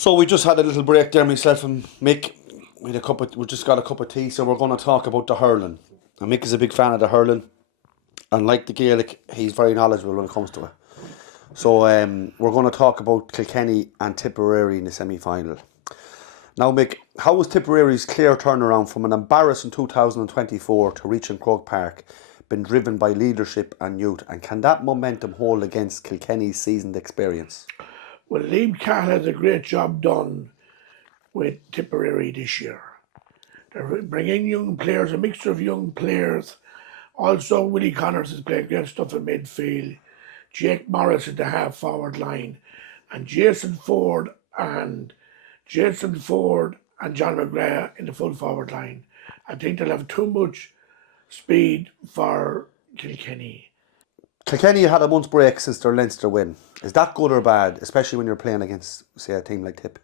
So we just had a little break there, myself and Mick. We just got a cup of tea, so we're going to talk about the hurling. And Mick is a big fan of the hurling, and like the Gaelic, he's very knowledgeable when it comes to it. So we're going to talk about Kilkenny and Tipperary in the semi-final. Now, Mick, how was Tipperary's clear turnaround from an embarrassing 2024 to reaching Croke Park been driven by leadership and youth, and can that momentum hold against Kilkenny's seasoned experience? Well, Liam Cahill has a great job done with Tipperary this year. They're bringing young players, a mixture of young players. Also, Willie Connors has played great stuff in midfield. Jake Morris at the half-forward line. And Jason Ford and John McGrath in the full-forward line. I think they'll have too much speed for Kilkenny. Kilkenny had a month's break since their Leinster win. Is that good or bad, especially when you're playing against, say, a team like Tip?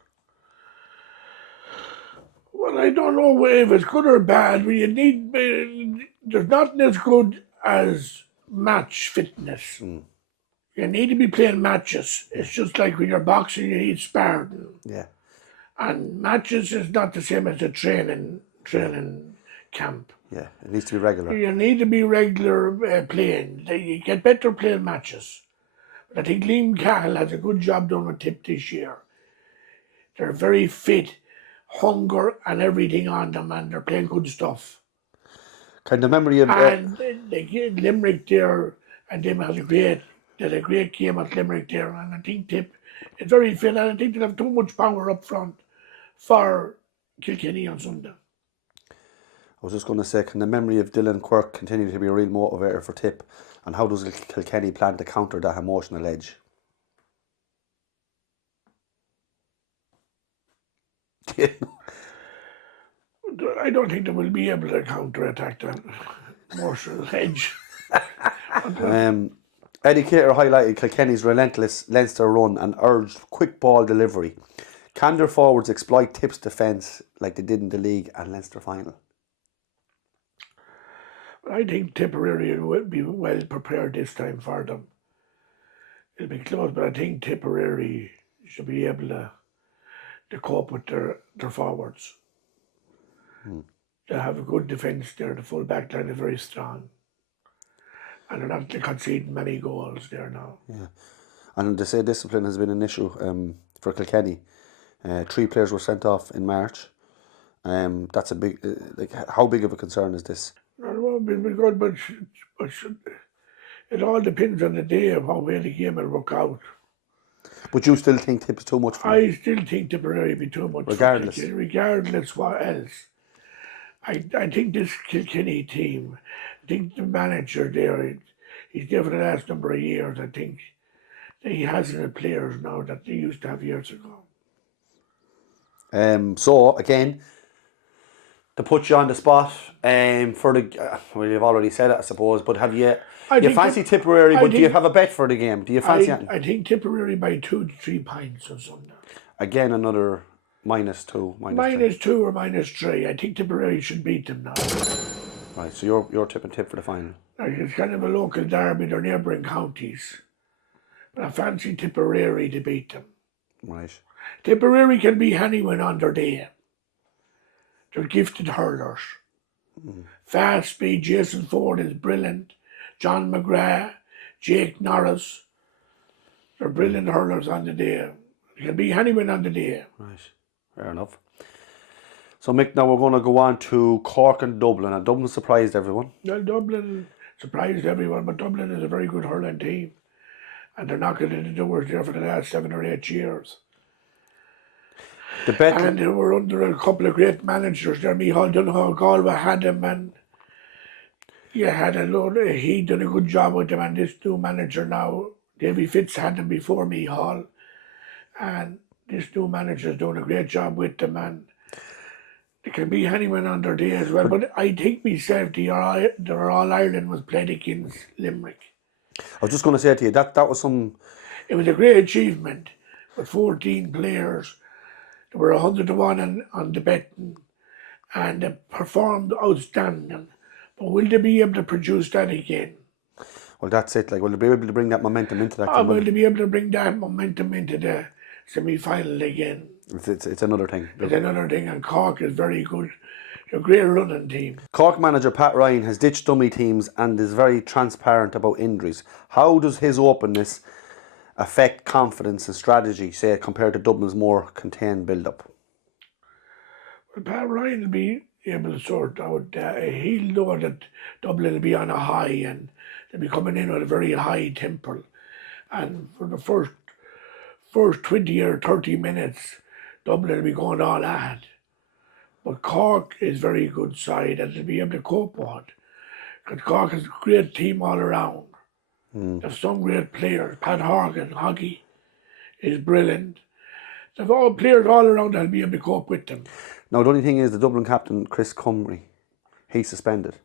Well, I don't know if it's good or bad. There's nothing as good as match fitness. You need to be playing matches. It's just like when you're boxing, you need sparring. Yeah. And matches is not the same as a training camp. Yeah, it needs to be regular. You need to be regular playing. You get better playing matches. But I think Liam Cahill has a good job done with Tip this year. They're very fit, hunger and everything on them, and they're playing good stuff. Kind of memory of... And Limerick there, and them had a great game at Limerick there, and I think Tip is very fit, and I think they'll have too much power up front for Kilkenny on Sunday. I was just going to say, can the memory of Dylan Quirk continue to be a real motivator for Tip? And how does Kilkenny plan to counter that emotional edge? I don't think they will be able to counter-attack that emotional edge. Eddie Cater highlighted Kilkenny's relentless Leinster run and urged quick ball delivery. Can their forwards exploit Tip's defence like they did in the league and Leinster final? I think Tipperary will be well prepared this time for them. It'll be close, but I think Tipperary should be able to cope with their forwards. They have a good defence there. The full back line is very strong. And they're not conceding many goals there now. Yeah. And they say discipline has been an issue for Kilkenny. 3 players were sent off in March. That's a big... how big of a concern is this? It won't be good, but it all depends on the day of how well the game will work out. But you still think Tip is too much for I still think Tipperary will be too much regardless. for Kilkenny, regardless what else. I think this Kilkenny team, I think the manager there, he's there for the last number of years. I think he has the players now that they used to have years ago. So, again, to put you on the spot, for the... well, you've already said it, I suppose, but have you... You fancy Tipperary, but do you have a bet for the game? Do you fancy it? I think Tipperary by 2 to 3 points or something. Again, another -2, -2 or -3. I think Tipperary should beat them now. Right, so you're tipping Tip for the final. It's kind of a local derby, they're neighbouring counties. But I fancy Tipperary to beat them. Right. Tipperary can be anyone on their day. They're gifted hurlers. Fast speed, Jason Ford is brilliant. John McGrath, Jake Norris. They're brilliant hurlers on the day. They can be anyone on the day. Right, fair enough. So, Mick, now we're going to go on to Cork and Dublin. And Dublin surprised everyone. Well, Dublin surprised everyone, but Dublin is a very good hurling team. And they're knocking it in the doors there for the last 7 or 8 years. And they were under a couple of great managers there. Micheál Donoghue Galway had them, and you had he done a good job with them. And this new manager now, Davy Fitz, had them before Micheál, and this new manager is doing a great job with them, and they can be anyone on their day as well. But I think myself, the All Ireland was played against Limerick. I was just going to say to you that was some... It was a great achievement with 14 players. They were 100 to 1 on the betting, and they performed outstanding. But will they be able to produce that again? Well, that's it. Like, will they be able to bring that momentum into that game? Will they be able to bring that momentum into the semi-final again? It's another thing. It's another thing, and Cork is very good. They're a great running team. Cork manager Pat Ryan has ditched dummy teams and is very transparent about injuries. How does his openness affect confidence and strategy, say, compared to Dublin's more contained build-up? Well, Pat Ryan will be able to sort out. He'll know that Dublin will be on a high, and they'll be coming in with a very high tempo. And for the first 20 or 30 minutes, Dublin will be going all at. But Cork is very good side, and they'll be able to cope with it. Because Cork is a great team all around. There's some great players. Pat Horgan, hockey, is brilliant. They've all players all around that'll be able to cope with them. Now, the only thing is the Dublin captain, Chris Cumry, he's suspended.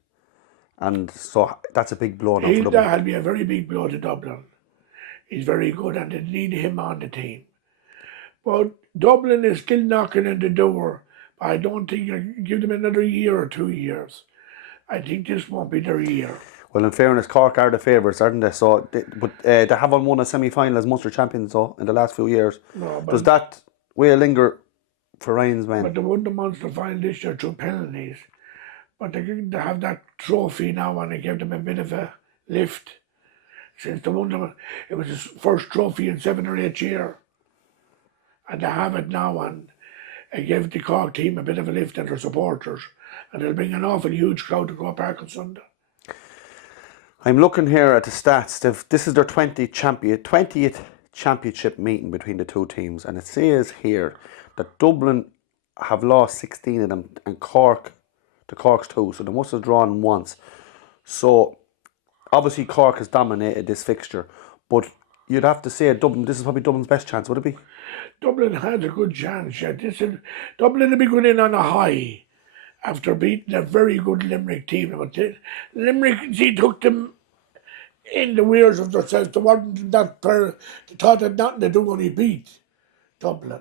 And so that's a big blow now for Dublin. That'll be a very big blow to Dublin. He's very good, and they need him on the team. But Dublin is still knocking on the door. I don't think you give them another year or 2 years. I think this won't be their year. Well, in fairness, Cork are the favourites, aren't they? So, they haven't won a semi-final as Munster champions though in the last few years. No, Does that way linger for Ryan's men? But they won the Munster final this year through penalties. But they have that trophy now, and they give them a bit of a lift. Since they won them, it was his first trophy in 7 or 8 years. And they have it now, and it gave the Cork team a bit of a lift and their supporters. And they'll bring an awful huge crowd to Croke Park on Sunday. I'm looking here at the stats. This is their 20th championship meeting between the two teams, and it says here that Dublin have lost 16 of them, and Cork's 2, so they must have drawn once. So obviously Cork has dominated this fixture, but you'd have to say Dublin. This is probably Dublin's best chance, would it be? Dublin has a good chance. Yeah, Dublin will be going in on a high after beating a very good Limerick team. But Limerick, took them in the weirs of themselves. They wasn't that they thought that nothing to do when he beat Dublin.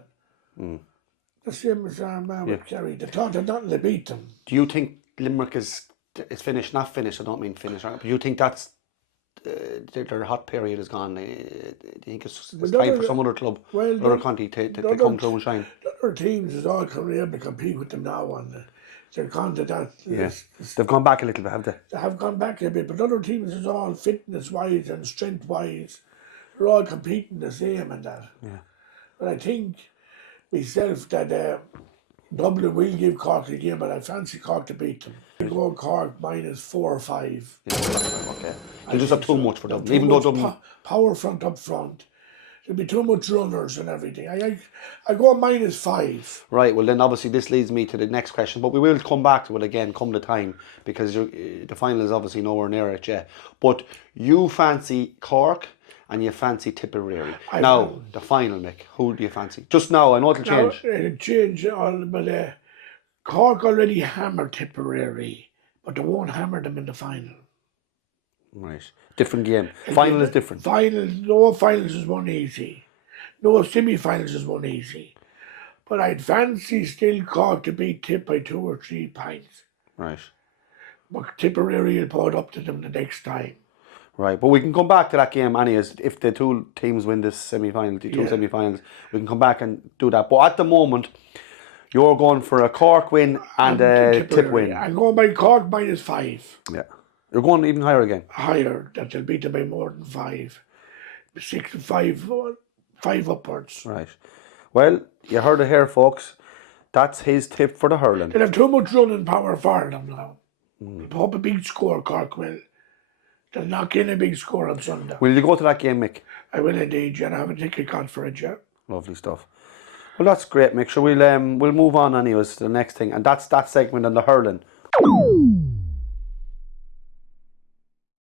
The same as with Kerry. They thought that nothing to beat them. Do you think Limerick is finished? Not finished. I don't mean finished. But do you think that's their hot period is gone? Do you think it's time for some other club, other country to come through and shine? The other teams is all coming able to compete with them now, and they're gone to that. Yes, they've gone back a little bit, have they? They have gone back a bit, but other teams is all fitness wise and strength wise. They're all competing the same and that. Yeah. But I think myself that Dublin will give Cork a game, but I fancy Cork to beat them. I go Cork -4 or 5. Yeah, okay. They just have too much for Dublin. Even though Dublin power front up front. There'll be too much runners and everything. I go -5. Right, well then obviously this leads me to the next question, but we will come back to it again come the time, because the final is obviously nowhere near it yet. But you fancy Cork and you fancy Tipperary. Now, the final, Mick, who do you fancy? Just now, I know it'll change. It'll change, but Cork already hammered Tipperary, but they won't hammer them in the final. Right. Different game. Final is different. No finals is one easy. No semi-finals is one easy. But I'd fancy still Cork to beat Tip by 2 or 3 points. Right. But Tipperary will put up to them the next time. Right, but we can come back to that game anyways. If the two teams win this semi-final, the two semi-finals, we can come back and do that. But at the moment, you're going for a Cork win and a Tip win. I'm going by Cork -5. Yeah. You're going even higher again? Higher, that they'll beat them by more than 5. 6 to 5 upwards. Right. Well, you heard it here, folks. That's his tip for the hurling. They'll have too much running power for them now. They'll hope a big score, Cork will. They'll knock in a big score on Sunday. Will you go to that game, Mick? I will indeed, yeah. I have a ticket card for it, yeah. Lovely stuff. Well, that's great, Mick. So we'll move on anyways to the next thing. And that's that segment on the hurling.